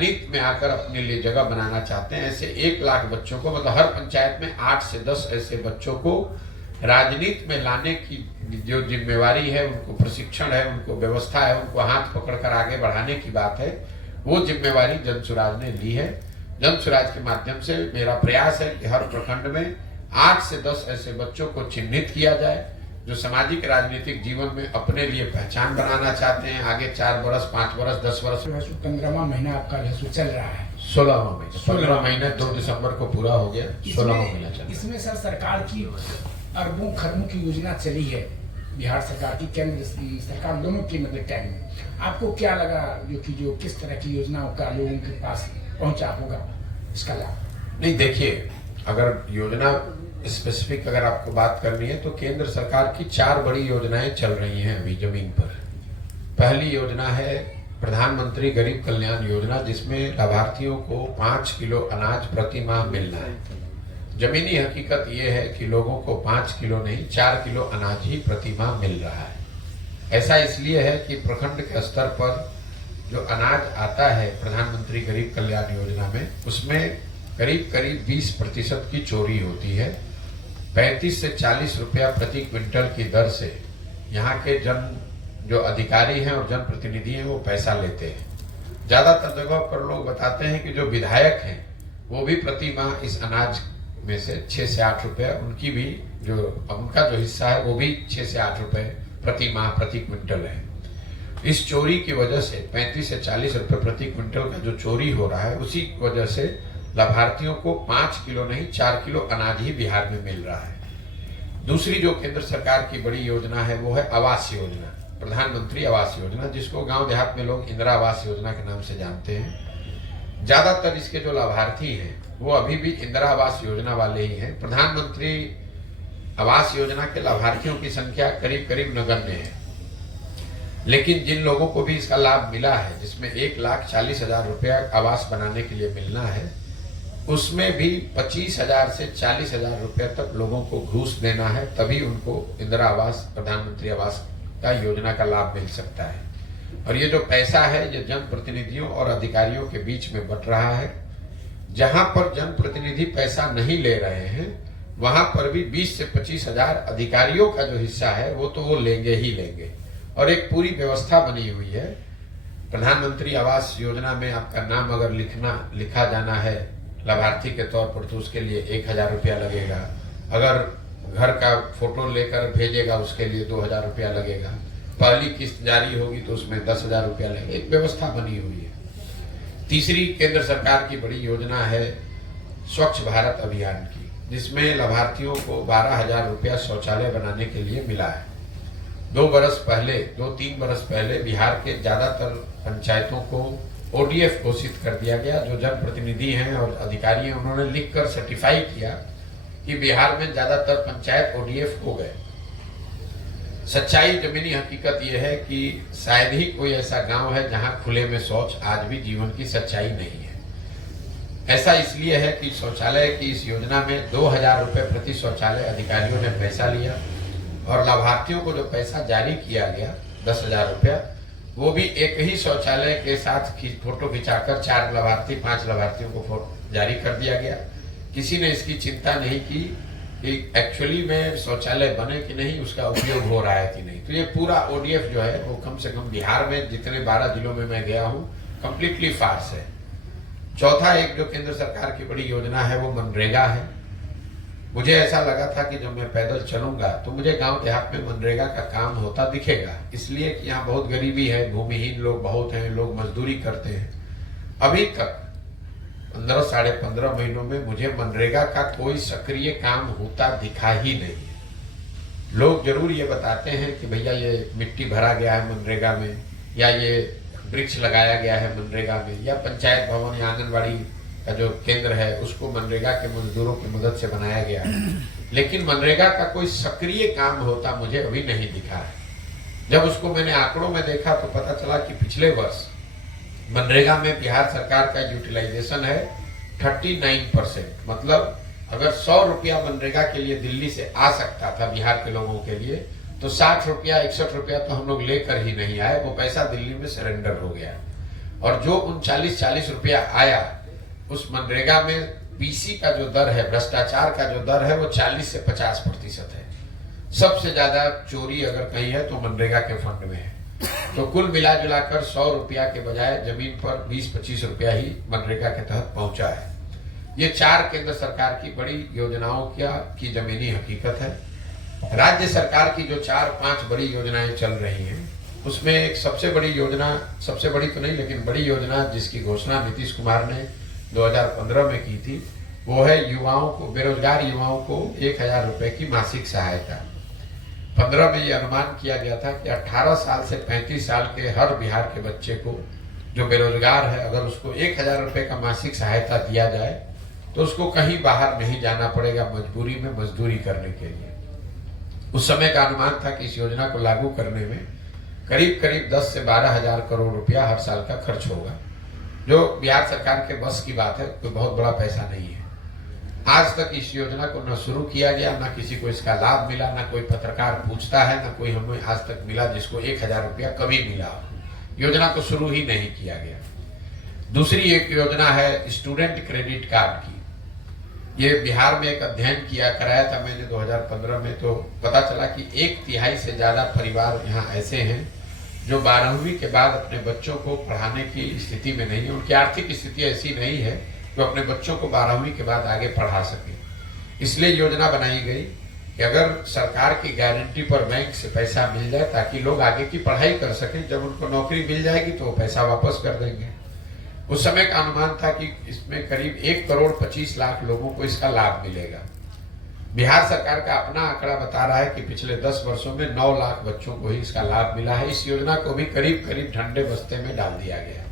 राजनीति में आकर अपने लिए जगह बनाना चाहते हैं। ऐसे 1 लाख बच्चों को, मतलब हर पंचायत में 8 से 10 ऐसे बच्चों को राजनीति में लाने की जो जिम्मेवारी है, उनको प्रशिक्षण है, उनको व्यवस्था है, उनको हाथ पकड़कर आगे बढ़ाने की बात है, वो जिम्मेवारी जनसुराज ने ली है। जनसुराज के माध्यम से मेरा प्रयास है कि हर प्रखंड में 8 से 10 ऐसे बच्चों को चिन्हित किया जाए जो सामाजिक राजनीतिक जीवन में अपने लिए पहचान बनाना चाहते हैं। आगे 4 बरस, 5 बरस, 10 बरस। 15वां महीना आपका चल रहा है। 16वां महीना, 15 महीना 2 दिसंबर को पूरा हो गया, 16वां महीना चल। इसमें सर सरकार की अरबों खरबों की योजना चली है, बिहार सरकार की, केंद्र सरकार, दोनों की मतलब टाइम में आपको क्या लगा जो किस तरह की योजना का लोगों के पास पहुंचा होगा इसका लाभ? नहीं, देखिए, अगर योजना स्पेसिफिक अगर आपको बात करनी है तो केंद्र सरकार की 4 बड़ी योजनाएं चल रही हैं अभी जमीन पर। पहली योजना है प्रधानमंत्री गरीब कल्याण योजना, जिसमें लाभार्थियों को 5 किलो अनाज प्रति माह मिलना है। जमीनी हकीकत यह है कि लोगों को 5 किलो नहीं 4 किलो अनाज ही प्रति माह मिल रहा है। ऐसा इसलिए है कि प्रखंड के स्तर पर जो अनाज आता है प्रधानमंत्री गरीब कल्याण योजना में, उसमें करीब 20% की चोरी होती है। 35 से 40 रुपया प्रति क्विंटल की दर से यहाँ के जो अधिकारी हैं और जनप्रतिनिधि हैं वो पैसा लेते हैं। ज्यादातर जगह पर लोग बताते हैं कि जो विधायक हैं वो भी प्रति माह इस अनाज में से 6 से 8 रुपये, उनकी भी उनका जो हिस्सा है वो भी 6 से 8 रुपये प्रति माह प्रति क्विंटल है। इस चोरी की वजह से 35 से 40 रुपये प्रति क्विंटल का जो चोरी हो रहा है, उसी वजह से लाभार्थियों को 5 किलो नहीं 4 किलो अनाज ही बिहार में मिल रहा है। दूसरी जो केंद्र सरकार की बड़ी योजना है वो है आवास योजना, प्रधानमंत्री आवास योजना, जिसको गांव देहात में लोग इंदिरा आवास योजना के नाम से जानते हैं। ज्यादातर इसके जो लाभार्थी हैं वो अभी भी इंदिरा आवास योजना वाले ही हैं। प्रधानमंत्री आवास योजना के लाभार्थियों की संख्या करीब नगण्य है, लेकिन जिन लोगों को भी इसका लाभ मिला है, जिसमें 1,40,000 रुपया आवास बनाने के लिए मिलना है, उसमें भी 25,000 से 40,000 रुपये तक लोगों को घूस देना है, तभी उनको इंदिरा आवास, प्रधानमंत्री आवास का योजना का लाभ मिल सकता है। और ये जो पैसा है ये जनप्रतिनिधियों और अधिकारियों के बीच में बंट रहा है। जहां पर जनप्रतिनिधि पैसा नहीं ले रहे हैं वहां पर भी 20 से 25,000 अधिकारियों का जो हिस्सा है वो लेंगे ही लेंगे। और एक पूरी व्यवस्था बनी हुई है। प्रधानमंत्री आवास योजना में आपका नाम अगर लिखा जाना है लाभार्थी के तौर पर तो उसके लिए 1,000 रुपया लगेगा। अगर घर का फोटो लेकर भेजेगा उसके लिए 2,000 रुपया लगेगा। पहली किस्त जारी होगी तो उसमें 10,000 रुपया लगेगा। एक व्यवस्था बनी हुई है। तीसरी केंद्र सरकार की बड़ी योजना है स्वच्छ भारत अभियान की, जिसमें लाभार्थियों को 12,000 रुपया शौचालय बनाने के लिए मिला है। 2-3 बरस पहले बिहार के ज्यादातर पंचायतों को ODF घोषित कर दिया गया। जो जनप्रतिनिधि हैं और अधिकारी हैं उन्होंने लिखकर सर्टिफाई किया कि बिहार में ज्यादातर पंचायत ODF हो गए। सच्चाई जमीनी हकीकत यह है कि शायद ही कोई ऐसा गांव है जहां खुले में शौच आज भी जीवन की सच्चाई नहीं है। ऐसा इसलिए है कि शौचालय की इस योजना में 2,000 रुपये प्रति शौचालय अधिकारियों ने पैसा लिया और लाभार्थियों को जो पैसा जारी किया गया 10,000 रुपया, वो भी एक ही शौचालय के साथ फोटो खिंचाकर 4 लाभार्थी 5 लाभार्थियों को जारी कर दिया गया। किसी ने इसकी चिंता नहीं की कि एक्चुअली में शौचालय बने कि नहीं, उसका उपयोग हो रहा है कि नहीं। तो ये पूरा ODF जो है वो कम से कम बिहार में जितने 12 जिलों में मैं गया हूँ कंप्लीटली फार्स है। चौथा एक जो केंद्र सरकार की बड़ी योजना है वो मनरेगा है। मुझे ऐसा लगा था कि जब मैं पैदल चलूंगा तो मुझे गांव देहात में मनरेगा का काम होता दिखेगा, इसलिए कि यहाँ बहुत गरीबी है, भूमिहीन लोग बहुत हैं, लोग मजदूरी करते हैं। अभी तक 15 साढ़े 15 महीनों में मुझे मनरेगा का कोई सक्रिय काम होता दिखा ही नहीं है। लोग जरूर ये बताते हैं कि भैया ये मिट्टी भरा गया है मनरेगा में, या ये वृक्ष लगाया गया है मनरेगा में, या पंचायत भवन या आंगनबाड़ी का जो केंद्र है उसको मनरेगा के मजदूरों की मदद से बनाया गया है, लेकिन मनरेगा का कोई सक्रिय काम होता मुझे अभी नहीं दिखा है। जब उसको मैंने आंकड़ों में देखा तो पता चला कि पिछले वर्ष मनरेगा में बिहार सरकार का यूटिलाइजेशन है 39%। मतलब अगर 100 रुपया मनरेगा के लिए दिल्ली से आ सकता था बिहार के लोगों के लिए, तो 60 रुपया 61 रुपया तो हम लोग लेकर ही नहीं आए, वो पैसा दिल्ली में सरेंडर हो गया। और जो 39-40 रुपया आया, उस मनरेगा में पीसी का जो दर है, भ्रष्टाचार का जो दर है, वो 40 से 50% है। सबसे ज्यादा चोरी अगर कहीं है तो मनरेगा के फंड में है। तो कुल मिला जुलाकर 100 रुपया के बजाय जमीन पर 20-25 रुपया ही मनरेगा के तहत पहुंचा है। ये 4 केंद्र सरकार की बड़ी योजनाओं की जमीनी हकीकत है। राज्य सरकार की जो 4-5 बड़ी योजनाएं चल रही हैं, उसमें एक सबसे बड़ी योजना, सबसे बड़ी तो नहीं लेकिन बड़ी योजना जिसकी घोषणा नीतीश कुमार ने 2015 में की थी, वो है युवाओं को, बेरोजगार युवाओं को 1000 रुपए की मासिक सहायता। 15 में ये अनुमान किया गया था कि 18 साल से 35 साल के हर बिहार के बच्चे को जो बेरोजगार है, अगर उसको 1000 रुपए का मासिक सहायता दिया जाए तो उसको कहीं बाहर नहीं जाना पड़ेगा मजबूरी में मजदूरी करने के लिए। उस समय का अनुमान था कि इस योजना को लागू करने में करीब 10 से 12 हजार करोड़ रुपया हर साल का खर्च होगा, जो बिहार सरकार के बस की बात है, कोई बहुत बड़ा पैसा नहीं है। आज तक इस योजना को न शुरू किया गया, न किसी को इसका लाभ मिला, न कोई पत्रकार पूछता है, न कोई हमें आज तक मिला जिसको 1000 रुपया कभी मिला। योजना को शुरू ही नहीं किया गया। दूसरी एक योजना है स्टूडेंट क्रेडिट कार्ड की। ये बिहार में एक अध्ययन कराया था मैंने 2015 में, तो पता चला कि 1/3 से ज्यादा परिवार यहाँ ऐसे हैं जो 12वीं के बाद अपने बच्चों को पढ़ाने की स्थिति में नहीं है। उनकी आर्थिक स्थिति ऐसी नहीं है तो अपने बच्चों को 12वीं के बाद आगे पढ़ा सके। इसलिए योजना बनाई गई कि अगर सरकार की गारंटी पर बैंक से पैसा मिल जाए ताकि लोग आगे की पढ़ाई कर सकें, जब उनको नौकरी मिल जाएगी तो वो पैसा वापस कर देंगे। उस समय का अनुमान था कि इसमें करीब 1,25,00,000 लोगों को इसका लाभ मिलेगा। बिहार सरकार का अपना आंकड़ा बता रहा है कि पिछले 10 वर्षों में 9 लाख बच्चों को ही इसका लाभ मिला है। इस योजना को भी करीब ठंडे बस्ते में डाल दिया गया।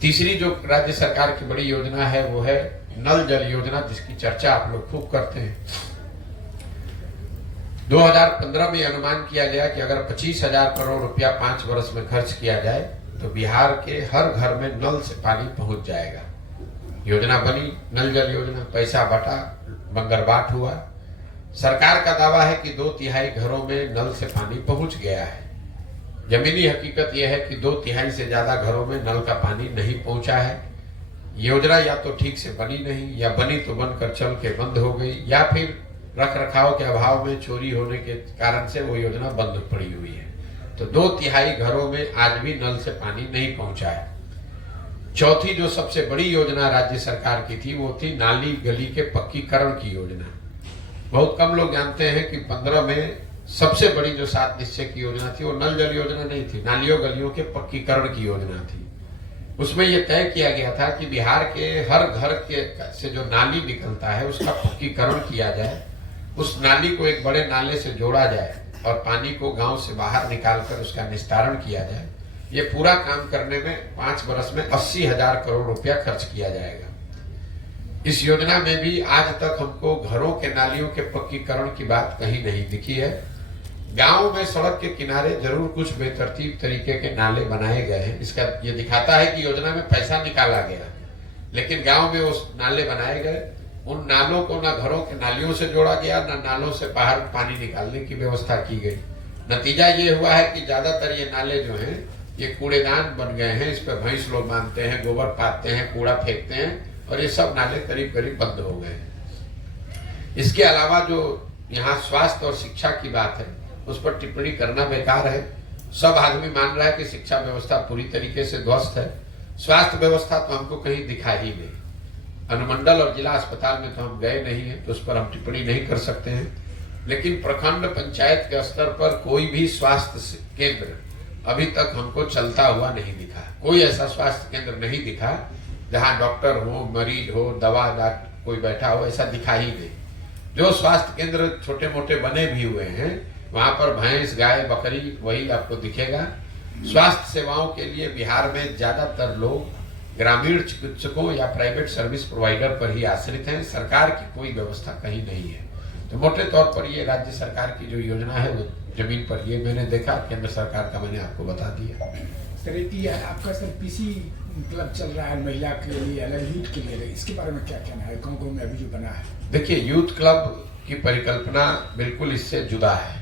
तीसरी जो राज्य सरकार की बड़ी योजना है वो है नल जल योजना, जिसकी चर्चा आप लोग खूब करते हैं। 2015 में अनुमान किया गया कि अगर 25,000 करोड़ रुपया 5 वर्ष में खर्च किया जाए तो बिहार के हर घर में नल से पानी पहुंच जाएगा। योजना बनी, नल जल योजना, पैसा बटा, बंगरबाट हुआ। सरकार का दावा है कि 2/3 घरों में नल से पानी पहुंच गया है। जमीनी हकीकत यह है कि 2/3 से ज्यादा घरों में नल का पानी नहीं पहुंचा है। योजना या तो ठीक से बनी नहीं, या बनी तो बनकर चल के बंद हो गई, या फिर रख रखाव के अभाव में चोरी होने के कारण से वो योजना बंद पड़ी हुई है। तो 2/3 घरों में आज भी नल से पानी नहीं पहुंचा है। चौथी जो सबसे बड़ी योजना राज्य सरकार की थी वो थी नाली गली के पक्कीकरण की योजना। बहुत कम लोग जानते हैं कि 15 में सबसे बड़ी जो 7 निश्चय की योजना थी वो नल जल योजना नहीं थी, नालियों गलियों के पक्कीकरण की योजना थी। उसमें यह तय किया गया था कि बिहार के हर घर के से जो नाली निकलता है उसका पक्कीकरण किया जाए, उस नाली को एक बड़े नाले से जोड़ा जाए और पानी को गांव से बाहर निकालकर उसका निस्तारण किया जाए। ये पूरा काम करने में 5 वर्ष में 80,000 करोड़ रुपया खर्च किया जाएगा। इस योजना में भी आज तक हमको घरों के नालियों के पक्कीकरण की बात कहीं नहीं दिखी है। गांव में सड़क के किनारे जरूर कुछ बेतरतीब तरीके के नाले बनाए गए हैं, इसका ये दिखाता है कि योजना में पैसा निकाला गया, लेकिन गांव में उस नाले बनाए गए, उन नालों को न घरों के नालियों से जोड़ा गया, न नालों से बाहर पानी निकालने की व्यवस्था की गई। नतीजा ये हुआ है कि ज्यादातर ये नाले जो हैं ये कूड़ेदान बन गए हैं। इस पर भैंस लोग बांधते हैं, गोबर पाते हैं, कूड़ा फेंकते हैं, और ये सब नाले करीब बंद हो गए हैं। इसके अलावा जो यहाँ स्वास्थ्य और शिक्षा की बात है उस पर टिप्पणी करना बेकार है। सब आदमी मान रहा है कि शिक्षा व्यवस्था पूरी तरीके से ध्वस्त है। स्वास्थ्य व्यवस्था तो हमको कहीं दिखा ही नहीं। अनुमंडल और जिला अस्पताल में तो हम गए नहीं हैं, तो उस पर हम टिप्पणी नहीं कर सकते हैं। लेकिन प्रखंड पंचायत के स्तर पर कोई भी स्वास्थ्य केंद्र अभी तक हमको चलता हुआ नहीं दिखा। कोई ऐसा स्वास्थ्य केंद्र नहीं दिखा जहां डॉक्टर हो, मरीज हो, दवा कोई बैठा हो, ऐसा दिखा ही नहीं। जो स्वास्थ्य केंद्र छोटे मोटे बने भी हुए हैं वहां पर भैंस, गाय, बकरी वही आपको दिखेगा। स्वास्थ्य सेवाओं के लिए बिहार में ज्यादातर लोग ग्रामीण चिकित्सकों या प्राइवेट सर्विस प्रोवाइडर पर ही आश्रित हैं। सरकार की कोई व्यवस्था कहीं नहीं है। तो मोटे तौर पर ये राज्य सरकार की जो योजना है वो जमीन पर ये मैंने देखा, केंद्र सरकार का मैंने आपको बता दिया। सर आपका सर पीसी क्लब चल रहा है महिला के लिए, अलग यूथ के लिए, इसके बारे में क्या कहना है? गाँव में अभी जो बना है, देखिए यूथ क्लब की परिकल्पना बिल्कुल इससे जुदा है।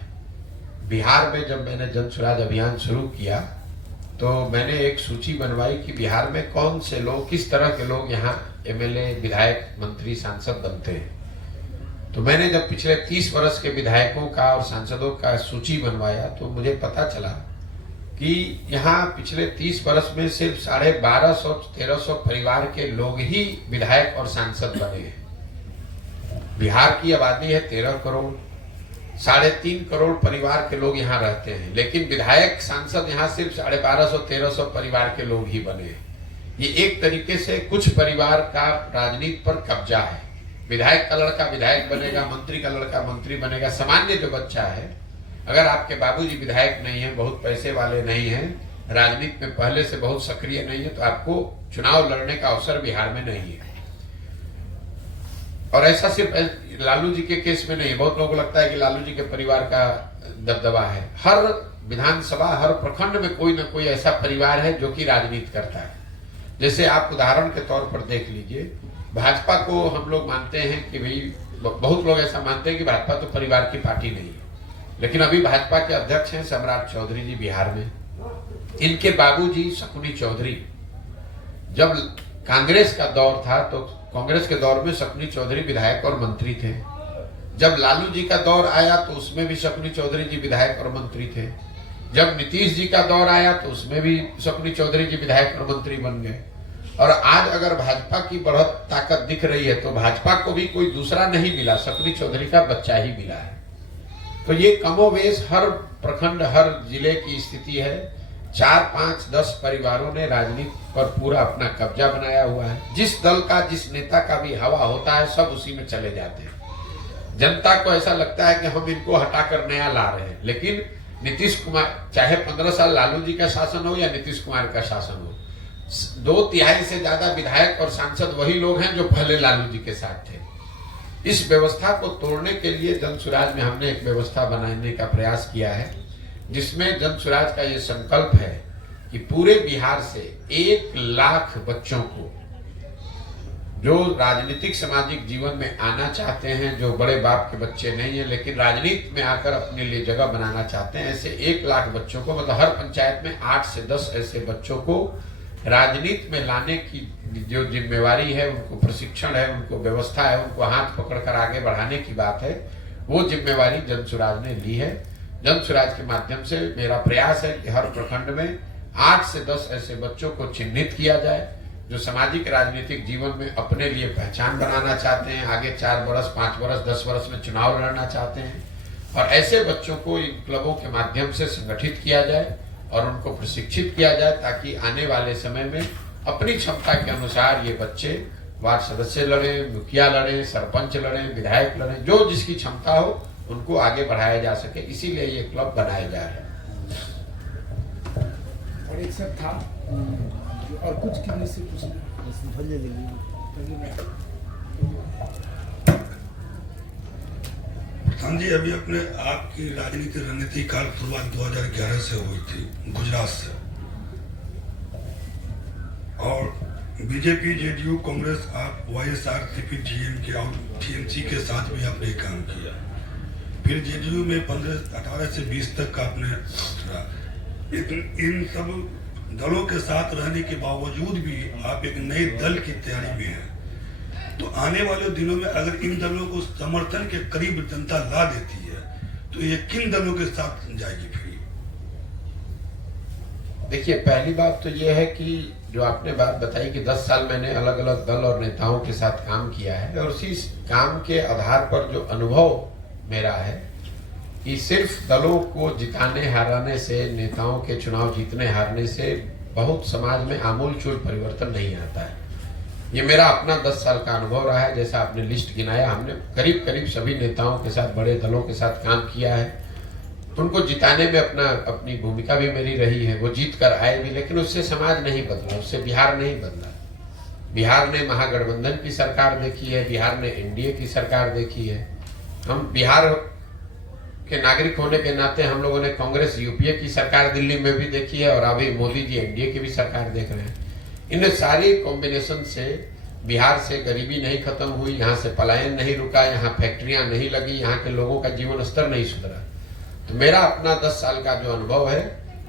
बिहार में जब मैंने जन स्वराज अभियान शुरू किया तो मैंने एक सूची बनवाई कि बिहार में कौन से लोग, किस तरह के लोग यहाँ एमएलए, विधायक, मंत्री, सांसद बनते हैं। तो मैंने जब पिछले 30 वर्ष के विधायकों का और सांसदों का सूची बनवाया तो मुझे पता चला कि यहाँ पिछले 30 वर्ष में सिर्फ 1250-1300 परिवार के लोग ही विधायक और सांसद बने हैं। बिहार की आबादी है 13 करोड़, 3.5 करोड़ परिवार के लोग यहाँ रहते हैं, लेकिन विधायक सांसद यहाँ सिर्फ 1250-1300 परिवार के लोग ही बने हैं। ये एक तरीके से कुछ परिवार का राजनीति पर कब्जा है। विधायक का लड़का विधायक बनेगा, मंत्री का लड़का मंत्री बनेगा। सामान्य जो बच्चा है, अगर आपके बाबूजी विधायक नहीं है, बहुत पैसे वाले नहीं हैं, राजनीति में पहले से बहुत सक्रिय नहीं है, तो आपको चुनाव लड़ने का अवसर बिहार में नहीं है। और ऐसा सिर्फ लालू जी के केस में नहीं है। बहुत लोगों को लगता है कि लालू जी के परिवार का दबदबा है। हर विधानसभा, हर प्रखंड में कोई ना कोई ऐसा परिवार है जो कि राजनीति करता है। जैसे आप उदाहरण के तौर पर देख लीजिए, भाजपा को हम लोग मानते हैं कि भाई, बहुत लोग ऐसा मानते हैं कि भाजपा तो परिवार की पार्टी नहीं है, लेकिन अभी भाजपा के अध्यक्ष हैं सम्राट चौधरी जी बिहार में। इनके बाबूजी शकुनी चौधरी, जब कांग्रेस का दौर था तो कांग्रेस के दौर में शकुनी चौधरी विधायक और मंत्री थे। जब लालू जी का दौर आया तो उसमें भी शकुनी चौधरी जी विधायक और मंत्री थे। जब नीतीश जी का दौर आया तो उसमें भी शकुनी चौधरी जी विधायक और मंत्री बन गए। और आज अगर भाजपा की बढ़त ताकत दिख रही है तो भाजपा को भी कोई दूसरा नहीं मिला, शकुनी चौधरी का बच्चा ही मिला है। तो ये कमोवेश हर प्रखंड, हर जिले की स्थिति है। 4, 5, 10 परिवारों ने राजनीति पर पूरा अपना कब्जा बनाया हुआ है। जिस दल का, जिस नेता का भी हवा होता है, सब उसी में चले जाते हैं। जनता को ऐसा लगता है कि हम इनको हटाकर नया ला रहे हैं, लेकिन नीतीश कुमार, चाहे 15 साल लालू जी का शासन हो या नीतीश कुमार का शासन हो, 2/3 से ज्यादा विधायक और सांसद वही लोग हैं जो पहले लालू जी के साथ थे। इस व्यवस्था को तोड़ने के लिए जन स्वराज में हमने एक व्यवस्था बनाने का प्रयास किया है, जिसमें जन स्वराज का ये संकल्प है कि पूरे बिहार से 1 लाख बच्चों को, जो राजनीतिक सामाजिक जीवन में आना चाहते हैं, जो बड़े बाप के बच्चे नहीं है लेकिन राजनीति में आकर अपने लिए जगह बनाना चाहते हैं, ऐसे 1 लाख बच्चों को, मतलब हर पंचायत में 8 से 10 ऐसे बच्चों को राजनीति में लाने की जो जिम्मेवारी है, उनको प्रशिक्षण है, उनको व्यवस्था है, उनको हाथ पकड़कर आगे बढ़ाने की बात है, वो जिम्मेवारी जन स्वराज ने ली है। जन स्वराज के माध्यम से मेरा प्रयास है कि हर प्रखंड में 8 से 10 ऐसे बच्चों को चिन्हित किया जाए जो सामाजिक राजनीतिक जीवन में अपने लिए पहचान बनाना चाहते हैं, आगे 4 वर्ष, 5 वर्ष, 10 वर्ष में चुनाव लड़ना चाहते हैं। और ऐसे बच्चों को इन क्लबों के माध्यम से संगठित किया जाए और उनको प्रशिक्षित किया जाए, ताकि आने वाले समय में अपनी क्षमता के अनुसार ये बच्चे वार्ड सदस्य लड़े, मुखिया लड़े, सरपंच लड़े, विधायक लड़े, जो जिसकी क्षमता हो उनको आगे बढ़ाया जा सके। इसीलिए ये क्लब बनाए जा रहे हैं। और एक सब था और कुछ किसी से पूछना। प्रधान जी, अभी अपने आपकी राजनीतिक रणनीति काल शुरुआत 2011 से हुई थी गुजरात से, और बीजेपी, जेडीयू, कांग्रेस, आप वाईएसआरसीपी, डीएमके और टीएमसी के साथ भी आपने काम किया। फिर जेडीयू में 18 से 20 तक का आपने रहा। इन सब दलों के साथ रहने के बावजूद भी आप एक नए दल की तैयारी में हैं। तो आने वाले दिनों में अगर इन दलों को समर्थन के करीब जनता ला देती है तो ये किन दलों के साथ जाएगी फिर? देखिए, पहली बात तो ये है कि जो आपने बात बताई कि 10 साल मैंने अलग अलग दल और नेताओं के साथ काम किया है, और उसी काम के आधार पर जो अनुभव मेरा है कि सिर्फ दलों को जिताने हराने से, नेताओं के चुनाव जीतने हारने से बहुत समाज में आमूलचूल परिवर्तन नहीं आता है। ये मेरा अपना 10 साल का अनुभव रहा है। जैसा आपने लिस्ट गिनाया, हमने करीब करीब सभी नेताओं के साथ, बड़े दलों के साथ काम किया है। उनको जिताने में अपनी भूमिका भी मेरी रही है। वो जीत कर आए भी, लेकिन उससे समाज नहीं बदला, उससे बिहार नहीं बदला। बिहार ने महागठबंधन की सरकार देखी है, बिहार ने एनडीए की सरकार देखी है। हम बिहार के नागरिक होने के नाते हम लोगों ने कांग्रेस यूपीए की सरकार दिल्ली में भी देखी है, और अभी मोदी जी एनडीए की भी सरकार देख रहे हैं। इन सारी कॉम्बिनेशन से बिहार से गरीबी नहीं खत्म हुई, यहाँ से पलायन नहीं रुका, यहाँ फैक्ट्रियां नहीं लगी, यहाँ के लोगों का जीवन स्तर नहीं सुधरा। तो मेरा अपना 10 साल का जो अनुभव है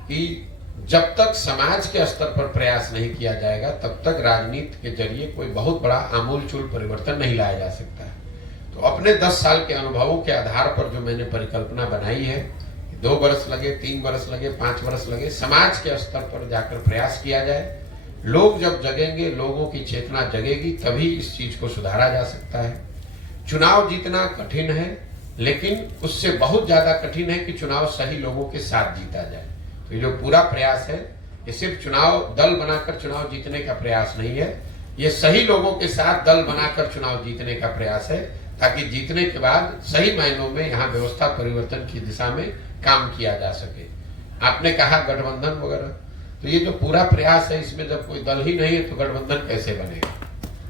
कि जब तक समाज के स्तर पर प्रयास नहीं किया जाएगा तब तक राजनीति के जरिए कोई बहुत बड़ा आमूलचूल परिवर्तन नहीं लाया जा सकता है। तो अपने 10 साल के अनुभवों के आधार पर जो मैंने परिकल्पना बनाई है, 2 वर्ष लगे, 3 वर्ष लगे, 5 वर्ष लगे, समाज के स्तर पर जाकर प्रयास किया जाए। लोग जब जगेंगे, लोगों की चेतना जगेगी, तभी इस चीज को सुधारा जा सकता है। चुनाव जीतना कठिन है, लेकिन उससे बहुत ज्यादा कठिन है कि चुनाव सही लोगों के साथ जीता जाए। तो ये जो पूरा प्रयास है, ये सिर्फ चुनाव दल बनाकर चुनाव जीतने का प्रयास नहीं है, ये सही लोगों के साथ दल बनाकर चुनाव जीतने का प्रयास है, ताकि जीतने के बाद सही मायनों में यहाँ व्यवस्था परिवर्तन की दिशा में काम किया जा सके। आपने कहा गठबंधन वगैरह, तो ये जो पूरा प्रयास है, इसमें जब कोई दल ही नहीं है तो गठबंधन कैसे बनेगा?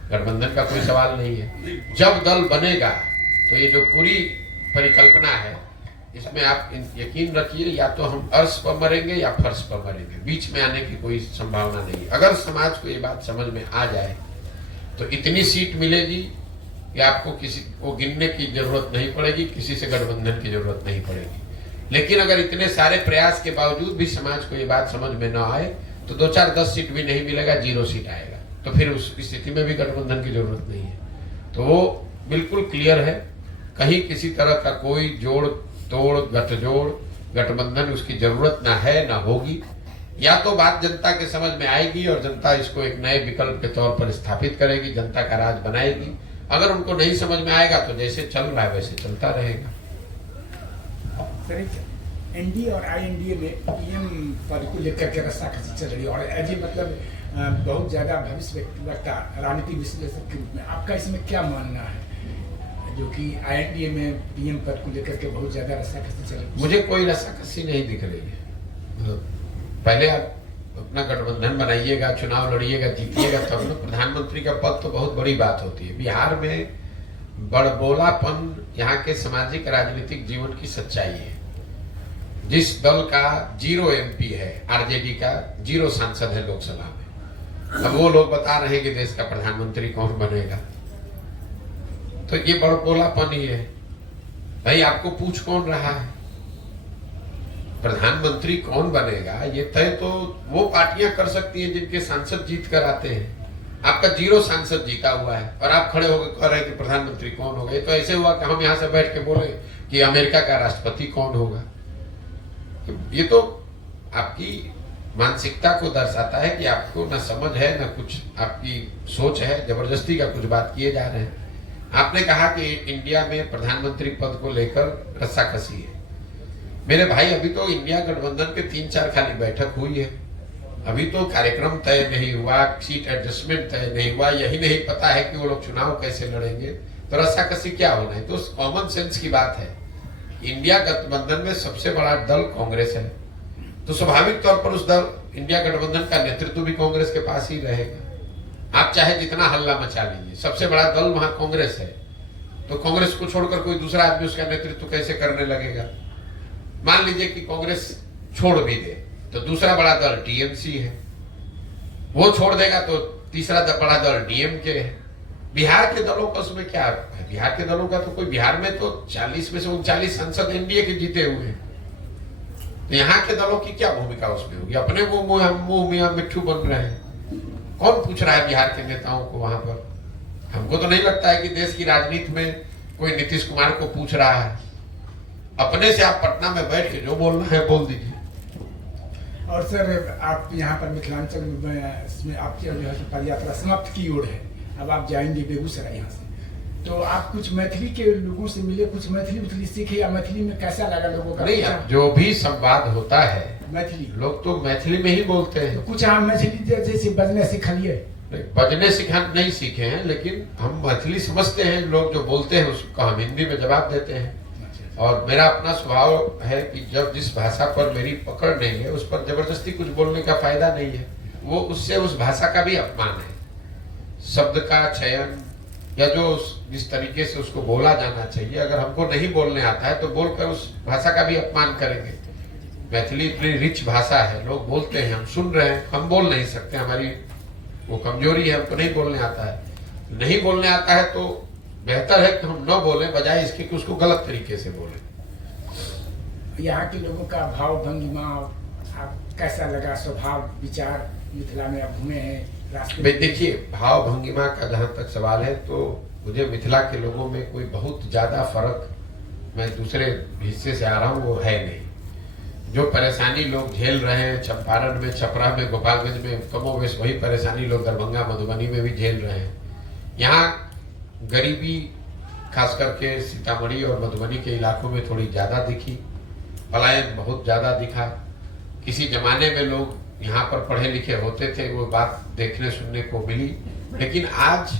गठबंधन का कोई सवाल नहीं है। जब दल बनेगा तो ये जो पूरी परिकल्पना है, इसमें आप यकीन रखिए, या तो हम अर्श पर मरेंगे या फर्श पर मरेंगे, बीच में आने की कोई संभावना नहीं। अगर समाज को ये बात समझ में आ जाए तो इतनी सीट मिलेगी कि आपको किसी को गिनने की जरूरत नहीं पड़ेगी, किसी से गठबंधन की जरूरत नहीं पड़ेगी। लेकिन अगर इतने सारे प्रयास के बावजूद भी समाज को ये बात समझ में न आए तो 2-4-10 सीट भी नहीं मिलेगा, 0 सीट आएगा, तो फिर उस स्थिति में भी गठबंधन की जरूरत नहीं है। तो वो बिल्कुल क्लियर है, कहीं किसी तरह का कोई जोड़ तोड़ गठजोड़ गठबंधन उसकी जरूरत ना है ना होगी। या तो बात जनता के समझ में आएगी और जनता इसको एक नए विकल्प के तौर पर स्थापित करेगी, जनता का राज बनाएगी। अगर उनको नहीं समझ में आएगा तो जैसे चल रहा है वैसे चलता रहेगा। एनडीए और आईएनडीए में पीएम पद को लेकर के रस्साकसी चल रही है, और अजय मतलब बहुत ज्यादा भविष्य वक्ता, राजनीतिक विश्लेषक के रूप में आपका इसमें क्या मानना है, जो कि आईएनडीए में पीएम पद को लेकर के बहुत ज्यादा रस्साकसी चल रही है? मुझे कोई रस्साकसी नहीं दिख रही है। पहले आप अपना गठबंधन बनाइएगा, चुनाव लड़िएगा, जीतिएगा, तब ना। प्रधानमंत्री का पद तो बहुत बड़ी बात होती है। बिहार में बड़बोलापन यहाँ के सामाजिक राजनीतिक जीवन की सच्चाई है। जिस दल का 0 एमपी है, आरजेडी का 0 सांसद है लोकसभा में, अब वो लोग बता रहे हैं कि देश का प्रधानमंत्री कौन बनेगा, तो ये बड़बोलापन ही है। भाई आपको पूछ कौन रहा है? प्रधानमंत्री कौन बनेगा ये तय तो वो पार्टियां कर सकती हैं जिनके सांसद जीत कर आते हैं। आपका 0 सांसद जीता हुआ है और आप खड़े होकर कह रहे हैं कि प्रधानमंत्री कौन होगा। ये तो ऐसे हुआ कि हम यहाँ से बैठ के बोले कि अमेरिका का राष्ट्रपति कौन होगा। ये तो आपकी मानसिकता को दर्शाता है कि आपको न समझ है, न कुछ आपकी सोच है, जबरदस्ती का कुछ बात किए जा रहे हैं। आपने कहा कि इंडिया में प्रधानमंत्री पद को लेकर रस्साकसी है। मेरे भाई, अभी तो इंडिया गठबंधन के 3-4 खाली बैठक हुई है, अभी तो कार्यक्रम तय नहीं हुआ, सीट एडजस्टमेंट तय नहीं हुआ, यही नहीं पता है कि वो लोग चुनाव कैसे लड़ेंगे, तो रस्साकसी क्या होना है? तो कॉमन सेंस की बात है। इंडिया गठबंधन में सबसे बड़ा दल कांग्रेस है, तो स्वाभाविक तौर पर उस दल इंडिया गठबंधन का नेतृत्व भी कांग्रेस के पास ही रहेगा। आप चाहे जितना हल्ला मचा लीजिए, सबसे बड़ा दल वहां कांग्रेस है, तो कांग्रेस को छोड़कर कोई दूसरा आदमी उसका नेतृत्व कैसे करने लगेगा? मान लीजिए कि कांग्रेस छोड़ भी दे तो दूसरा बड़ा दल टीएमसी है, वो छोड़ देगा तो तीसरा बड़ा दल डीएमके है। बिहार के दलों का उसमें क्या है? बिहार के दलों का तो कोई, बिहार में तो 40 में से 39 सांसद एनडीए के जीते हुए हैं, तो यहाँ के दलों की क्या भूमिका उसमें होगी? अपने वो मुंह मियां मिट्ठू बन रहे हैं। कौन पूछ रहा है बिहार के नेताओं को वहां पर? हमको तो नहीं लगता है कि देश की राजनीति में कोई नीतीश कुमार को पूछ रहा है। अपने से आप पटना में बैठ के जो बोलना है बोल दीजिए। और सर, आप यहाँ पर मिथिलांचल में इसमें आपकी पद यात्रा समाप्त की ओर है, अब आप जाएंगे बेगूसराय यहाँ से, तो आप कुछ मैथिली के लोगों से मिले, कुछ मैथिली सीखे, या मैथिली में कैसा लगा लोगों का? नहीं, जो भी संवाद होता है मैथिली, लोग तो मैथिली में ही बोलते हैं। तो कुछ हम मैथिली जैसे बजने सीख लिए? बजने सिखा नहीं सीखे हैं, लेकिन हम मैथिली समझते हैं। लोग जो बोलते हैं उसको हम हिंदी में जवाब देते हैं। और मेरा अपना स्वभाव है कि जब जिस भाषा पर मेरी पकड़ नहीं है उस पर जबरदस्ती कुछ बोलने का फायदा नहीं है। वो उससे उस भाषा का भी अपमान है। शब्द का चयन या जो जिस तरीके से उसको बोला जाना चाहिए, अगर हमको नहीं बोलने आता है तो बोलकर उस भाषा का भी अपमान करेंगे। मैथिली इतनी रिच भाषा है, लोग बोलते हैं, हम सुन रहे हैं, हम बोल नहीं सकते, हमारी वो कमजोरी है, हमको नहीं बोलने आता है। नहीं बोलने आता है तो बेहतर है कि हम न बोलें, बजाय इसके कि उसको गलत तरीके से बोलें। यहाँ के लोगों का भाव भंगिमा आप कैसा लगा स्वभाव विचार? मिथिला में आप घूमे हैं रास्ते भाई देखिए, भाव भंगिमा का जहां तक सवाल है तो मुझे मिथिला के लोगों में कोई बहुत ज्यादा फर्क मैं दूसरे हिस्से से आ रहा हूँ वो है नहीं। जो परेशानी लोग झेल रहे हैं चंपारण में, छपरा में, गोपालगंज में, कमोवेश वही परेशानी लोग दरभंगा मधुबनी में भी झेल रहे हैं। यहाँ गरीबी खास करके सीतामढ़ी और मधुबनी के इलाकों में थोड़ी ज्यादा दिखी, पलायन बहुत ज्यादा दिखा। किसी जमाने में लोग यहाँ पर पढ़े लिखे होते थे, वो बात देखने सुनने को मिली। लेकिन आज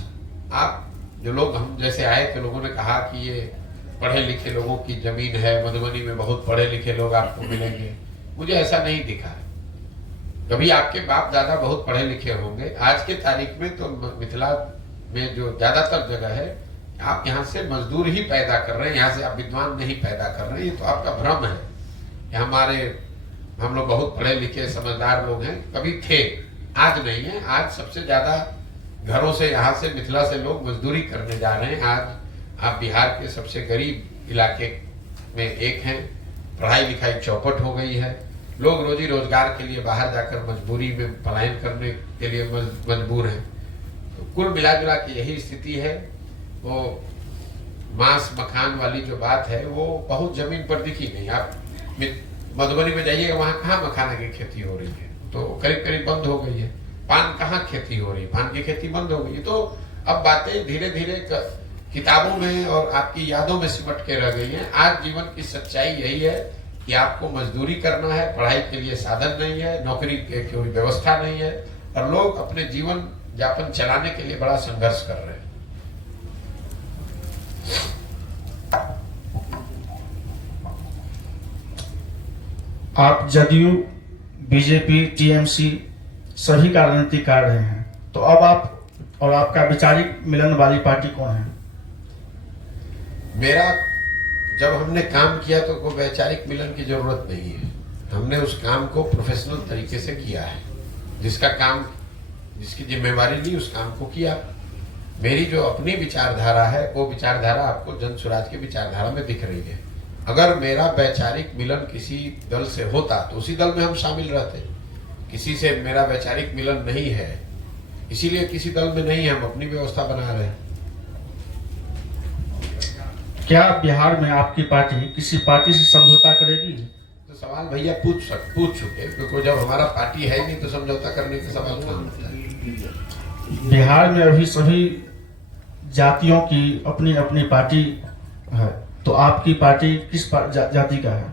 आप जो लोग हम जैसे आए थे, लोगों ने कहा कि ये पढ़े लिखे लोगों की जमीन है, मधुबनी में बहुत पढ़े लिखे लोग आपको मिलेंगे। मुझे ऐसा नहीं दिखा। कभी आपके बाप दादा बहुत पढ़े लिखे होंगे, आज के तारीख में तो मिथिला में जो ज्यादातर जगह है आप यहाँ से मजदूर ही पैदा कर रहे हैं, यहाँ से आप विद्वान नहीं पैदा कर रहे हैं। ये तो आपका भ्रम है। हम लोग बहुत पढ़े लिखे समझदार लोग हैं, कभी थे, आज नहीं है। आज सबसे ज्यादा घरों से यहाँ से मिथिला से लोग मजदूरी करने जा रहे हैं। आज आप बिहार के सबसे गरीब इलाके में एक हैं, पढ़ाई लिखाई चौपट हो गई है, लोग रोजी रोजगार के लिए बाहर जाकर मजबूरी में पलायन करने के लिए मजबूर हैं। तो कुल मिला जुला के यही स्थिति है। वो मांस मखान वाली जो बात है वो बहुत जमीन पर दिखी नहीं। आप मधुबनी में जाइए, वहां कहाँ मखाना की खेती हो रही है, तो करीब करीब बंद हो गई है। पान कहाँ खेती हो रही है, पान की खेती बंद हो गई है। तो अब बातें धीरे धीरे किताबों में और आपकी यादों में सिमट के रह गई हैं। आज जीवन की सच्चाई यही है कि आपको मजदूरी करना है, पढ़ाई के लिए साधन नहीं है, नौकरी की कोई व्यवस्था नहीं है, और लोग अपने जीवन यापन चलाने के लिए बड़ा संघर्ष कर रहे हैं। आप जदयू, बीजेपी, टीएमसी सभी का राजनीतिक कर रहे हैं, तो अब आप और आपका वैचारिक मिलन वाली पार्टी कौन है? मेरा जब हमने काम किया तो कोई वैचारिक मिलन की जरूरत नहीं है। हमने उस काम को प्रोफेशनल तरीके से किया है। जिसका काम, जिसकी जिम्मेवारी ली, उस काम को किया। मेरी जो अपनी विचारधारा है वो विचारधारा आपको जन स्वराज की विचारधारा में दिख रही है। अगर मेरा वैचारिक मिलन किसी दल से होता तो उसी दल में हम शामिल रहते। किसी से मेरा वैचारिक मिलन नहीं है, इसीलिए किसी दल में नहीं है, हम अपनी व्यवस्था बना रहे हैं। क्या बिहार में आपकी पार्टी किसी पार्टी से समझौता करेगी? तो सवाल भैया पूछ चुके, क्योंकि जब हमारा पार्टी है नहीं तो समझौता करने का सवाल कहाँ होता है। बिहार में अभी सभी जातियों की अपनी अपनी पार्टी है, तो आपकी पार्टी किस जाति का है?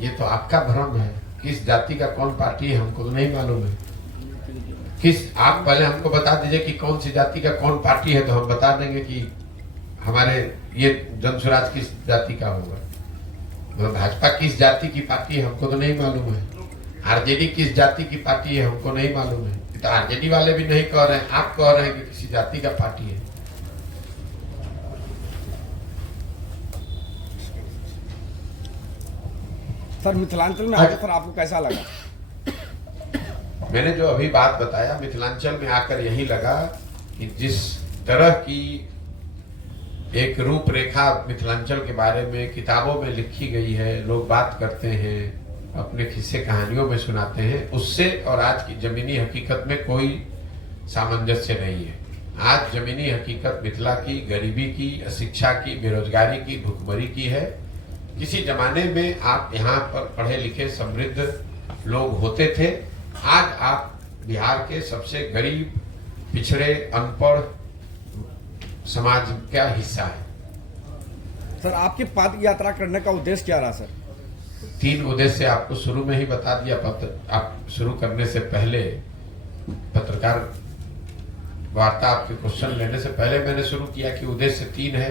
ये तो आपका भ्रम है। किस जाति का कौन पार्टी है हमको तो नहीं मालूम है। आप पहले हमको बता दीजिए कि कौन सी जाति का कौन पार्टी है, तो हम बता देंगे कि हमारे ये जन स्वराज किस जाति का होगा। भाजपा किस जाति की पार्टी है हमको तो नहीं मालूम है। आरजेडी किस जाति की पार्टी है हमको नहीं मालूम है। तो आरजेडी वाले भी नहीं कह रहे हैं, आप कह रहे हैं कि किसी जाति का पार्टी है। सर मिथिलांचल में आकर आपको कैसा लगा? मैंने जो अभी बात बताया, मिथिलांचल में आकर यही लगा कि जिस तरह की एक रूपरेखा मिथिलांचल के बारे में किताबों में लिखी गई है, लोग बात करते हैं, अपने किस्से कहानियों में सुनाते हैं, उससे और आज की जमीनी हकीकत में कोई सामंजस्य नहीं है। आज जमीनी हकीकत मिथिला की गरीबी की, अशिक्षा की, बेरोजगारी की, भुखमरी की है। किसी जमाने में आप यहाँ पर पढ़े लिखे समृद्ध लोग होते थे, आज आप बिहार के सबसे गरीब, पिछड़े, अनपढ़ समाज का हिस्सा है। सर आपकी पद यात्रा करने का उद्देश्य क्या रहा सर? 3 उद्देश्य आपको शुरू में ही बता दिया। आप शुरू करने से पहले, पत्रकार वार्ता आपके क्वेश्चन लेने से पहले मैंने शुरू किया कि उद्देश्य 3 है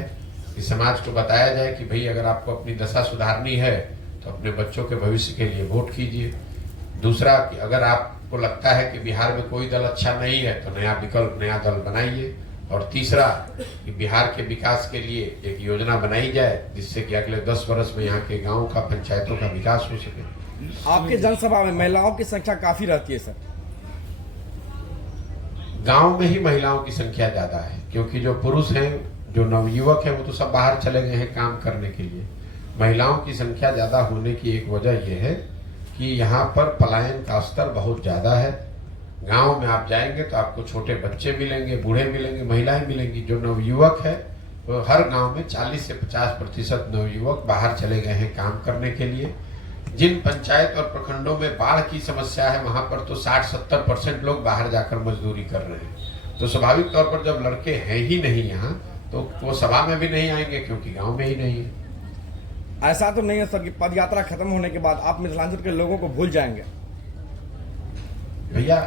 कि समाज को बताया जाए कि भाई अगर आपको अपनी दशा सुधारनी है तो अपने बच्चों के भविष्य के लिए वोट कीजिए। दूसरा कि अगर आपको लगता है कि बिहार में कोई दल अच्छा नहीं है तो नया विकल्प, नया दल बनाइए। और तीसरा कि बिहार के विकास के लिए एक योजना बनाई जाए जिससे कि अगले 10 वर्ष में यहाँ के गाँव का, पंचायतों का विकास हो सके। आपके जनसभा में महिलाओं की संख्या काफी रहती है सर? गांव में ही महिलाओं की संख्या ज्यादा है, क्योंकि जो पुरुष हैं, जो नवयुवक हैं, वो तो सब बाहर चले गए हैं काम करने के लिए। महिलाओं की संख्या ज्यादा होने की एक वजह यह है कि यहाँ पर पलायन का स्तर बहुत ज़्यादा है। गांव में आप जाएंगे तो आपको छोटे बच्चे मिलेंगे, बूढ़े मिलेंगे, महिलाएं मिलेंगी। जो नवयुवक है तो हर गांव में 40 से 50% नवयुवक बाहर चले गए हैं काम करने के लिए। जिन पंचायत और प्रखंडों में बाढ़ की समस्या है वहां पर तो 60-70% लोग बाहर जाकर मजदूरी कर रहे हैं। तो स्वाभाविक तौर पर जब लड़के हैं ही नहीं यहाँ तो वो सभा में भी नहीं आएंगे क्योंकि गांव में ही नहीं है। ऐसा तो नहीं है सर कि पद यात्रा खत्म होने के बाद आप मिथिलांचल के लोगों को भूल जाएंगे? भैया,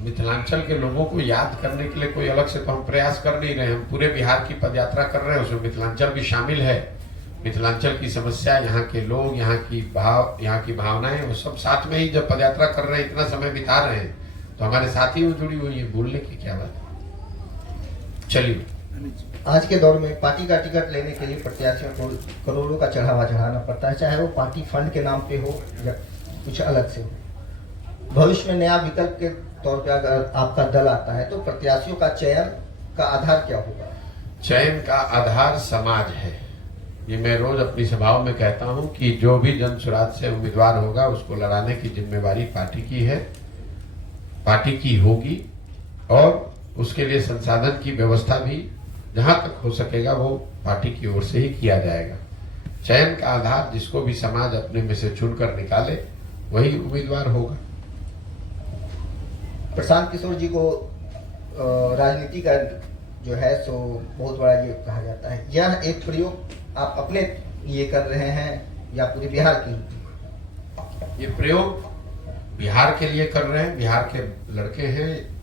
मिथिलांचल के लोगों को याद करने के लिए कोई अलग से तो हम प्रयास कर नहीं रहे। हम पूरे बिहार की पदयात्रा कर रहे हैं, उसमें मिथिलांचल भी शामिल है। मिथिलांचल की समस्या, यहाँ के लोग, यहाँ की भावनाएं, वो सब साथ में ही जब पदयात्रा कर रहे हैं, इतना समय बिता रहे हैं तो हमारे साथ ही वो जुड़ी हुई है। भूलने की क्या बात है। चलिए, आज के दौर में पार्टी का टिकट लेने के लिए प्रत्याशियों को करोड़ों का चढ़ावा चढ़ाना पड़ता है, चाहे वो पार्टी फंड के नाम पे हो या कुछ अलग से हो। भविष्य में नया विकल्प के तौर पे अगर आपका दल आता है तो प्रत्याशियों का चयन का आधार क्या होगा? चयन का आधार समाज है। ये मैं रोज अपनी सभाओं में कहता हूं कि जो भी जन सुराज से उम्मीदवार होगा उसको लड़ाने की जिम्मेवारी पार्टी की है, पार्टी की होगी। और उसके लिए संसाधन की व्यवस्था भी जहां तक हो सकेगा वो पार्टी की ओर से ही किया जाएगा। चयन का आधार जिसको भी समाज अपने में से चुनकर निकाले वही उम्मीदवार होगा। प्रशांत किशोर जी को राजनीति का जो है सो बहुत बड़ा ये कहा जाता है, यह एक प्रयोग आप अपने लिए कर रहे हैं या पूरे बिहार की? ये प्रयोग बिहार के लिए कर रहे हैं, बिहार के लड़के हैं।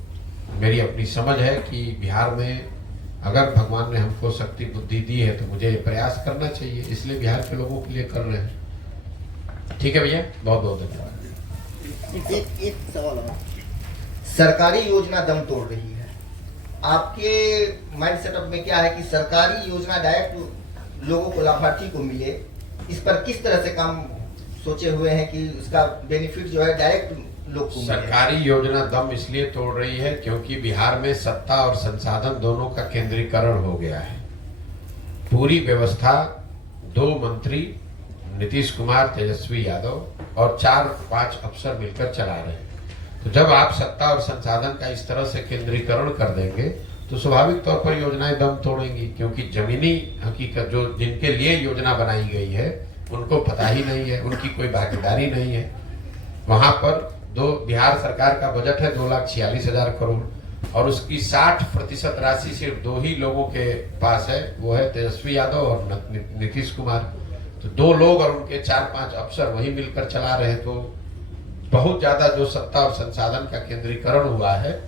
मेरी अपनी समझ है कि बिहार में अगर भगवान ने हमको शक्ति बुद्धि दी है तो मुझे ये प्रयास करना चाहिए, इसलिए बिहार के लोगों के लिए कर रहे हैं। ठीक है भैया, बहुत बहुत धन्यवाद। एक सवाल और, सरकारी योजना दम तोड़ रही है, आपके माइंड सेटअप में क्या है कि सरकारी योजना डायरेक्ट लोगों को, लाभार्थी को मिले? इस पर किस तरह से काम सोचे हुए हैं कि उसका बेनिफिट जो है डायरेक्ट लोग को मिले? सरकारी योजना दम इसलिए तोड़ रही है क्योंकि बिहार में सत्ता और संसाधन दोनों का केंद्रीकरण हो गया है। पूरी व्यवस्था 2 मंत्री नीतीश कुमार, तेजस्वी यादव और 4-5 अफसर मिलकर चला रहे हैं। तो जब आप सत्ता और संसाधन का इस तरह से केंद्रीकरण कर देंगे तो स्वाभाविक तौर पर योजनाएं दम तोड़ेंगी, क्योंकि जमीनी हकीकत जो जिनके लिए योजना बनाई गई है उनको पता ही नहीं है, उनकी कोई भागीदारी नहीं है। वहां पर बिहार सरकार का बजट है 2,46,000 करोड़ और उसकी 60% राशि सिर्फ 2 ही लोगों के पास है, वो है तेजस्वी यादव और नीतीश कुमार। तो 2 लोग और उनके 4-5 अफसर वही मिलकर चला रहे हैं। तो बहुत ज्यादा जो सत्ता और संसाधन का केंद्रीकरण हुआ है,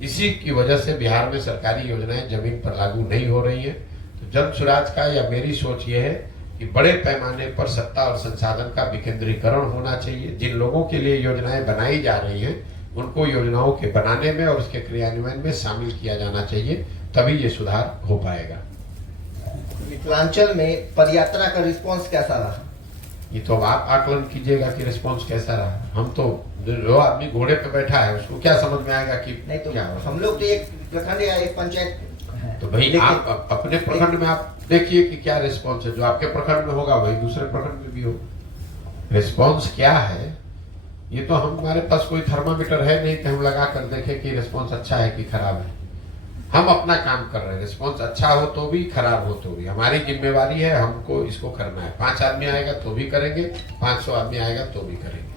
इसी की वजह से बिहार में सरकारी योजनाएं जमीन पर लागू नहीं हो रही है। तो जन सुराज का या मेरी सोच ये है कि बड़े पैमाने पर सत्ता और संसाधन का विकेंद्रीकरण होना चाहिए। जिन लोगों के लिए योजनाएं बनाई जा रही हैं उनको योजनाओं के बनाने में और उसके क्रियान्वयन में शामिल किया जाना चाहिए, तभी ये सुधार हो पाएगा। मिथिलांचल में पदयात्रा का रिस्पांस कैसा रहा? ये तो आप आकलन कीजिएगा कि रिस्पांस कैसा रहा। हम तो जो आदमी घोड़े पे बैठा है उसको क्या समझ में आएगा कि नहीं तो क्या हम लोग तो एक प्रखंड या एक पंचायत है। तो भाई आप अपने प्रखंड में आप देखिए कि क्या रिस्पांस है। जो आपके प्रखंड में होगा वही दूसरे प्रखंड में भी हो। रिस्पांस क्या है ये तो हमारे पास कोई थर्मामीटर है नहीं कि हम लगा कर देखें कि रिस्पांस अच्छा है कि खराब है। हम अपना काम कर रहे हैं, रिस्पांस अच्छा हो तो भी, खराब हो तो भी। हमारी जिम्मेवारी है, हमको इसको करना है। 5 आदमी आएगा तो भी करेंगे, 500 आदमी आएगा तो भी करेंगे।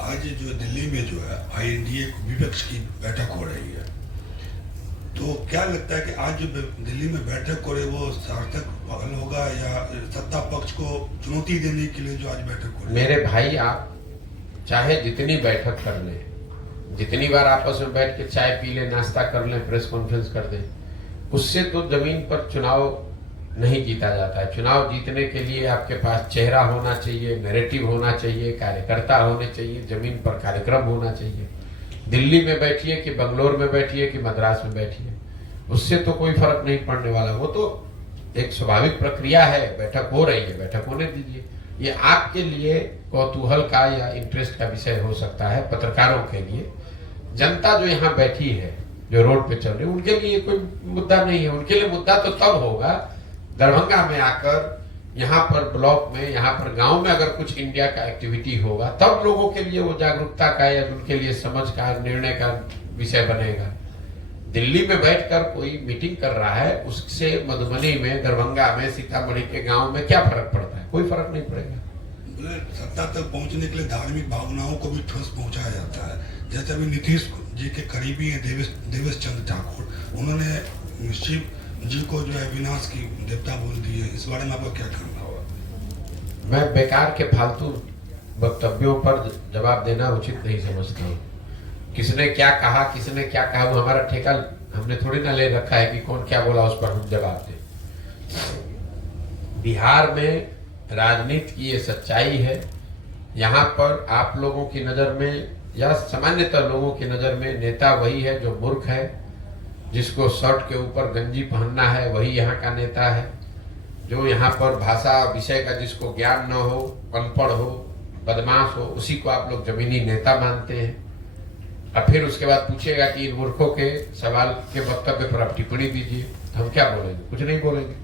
आज जो दिल्ली में जो है INDA विपक्ष की बैठक हो रही है, तो क्या लगता है कि आज जो दिल्ली में बैठक हो रही है वो सार्थक पहल होगा या सत्ता पक्ष को चुनौती देने के लिए जो आज बैठक हो रही है? मेरे भाई, आप चाहे जितनी बैठक कर लें, जितनी बार आपस में बैठ के चाय पी लें, नाश्ता कर लें, प्रेस कॉन्फ्रेंस कर दें, उससे तो जमीन पर चुनाव नहीं जीता जाता है। चुनाव जीतने के लिए आपके पास चेहरा होना चाहिए, नैरेटिव होना चाहिए, कार्यकर्ता होने चाहिए, जमीन पर कार्यक्रम होना चाहिए। दिल्ली में बैठिए कि बंगलोर में बैठिए कि मद्रास में बैठिए, उससे तो कोई फर्क नहीं पड़ने वाला। वो तो एक स्वाभाविक प्रक्रिया है, बैठक हो रही है, बैठक होने दीजिए। ये आपके लिए कौतूहल का या इंटरेस्ट का विषय हो सकता है, पत्रकारों के लिए। जनता जो यहाँ बैठी है, जो रोड पे चल रही है, उनके लिए कोई मुद्दा नहीं है। उनके लिए मुद्दा तो तब होगा दरभंगा में आकर यहाँ पर ब्लॉक में, यहाँ पर गांव में अगर कुछ इंडिया का एक्टिविटी होगा तब लोगों के लिए वो जागरूकता का या उनके लिए समझ का, निर्णय का विषय बनेगा। दिल्ली में बैठकर कोई मीटिंग कर रहा है, उससे मधुबनी में, दरभंगा में, सीतामढ़ी के गांव में क्या फर्क पड़ता है? कोई फर्क नहीं पड़ेगा। सत्ता तक पहुंचने के लिए धार्मिक भावनाओं को भी ठोस पहुंचाया जाता है। जैसे अभी नीतीश जी के करीबी हैं देवेश चंद्र ठाकुर, उन्होंने शिव जी को जो है विनाश की देवता बोल दी है। इस बारे में आपका क्या कहना होगा? मैं बेकार के फालतू वक्तव्यों पर जवाब देना उचित नहीं समझता हूँ। किसने क्या कहा वो हमारा ठेका हमने थोड़ी ना ले रखा है कि कौन क्या बोला उस पर हम जवाब दें। बिहार में राजनीति की ये सच्चाई है। यहाँ पर आप लोगों की नजर में या सामान्यतः लोगों की नजर में नेता वही है जो मूर्ख है, जिसको शर्ट के ऊपर गंजी पहनना है, वही यहाँ का नेता है। जो यहाँ पर भाषा विषय का जिसको ज्ञान न हो, अनपढ़ हो, बदमाश हो, उसी को आप लोग जमीनी नेता मानते हैं। और फिर उसके बाद पूछेगा कि इन मूर्खों के सवाल के वक्तव्य पर आप टिप्पणी दीजिए, हम क्या बोलेंगे? कुछ नहीं बोलेंगे।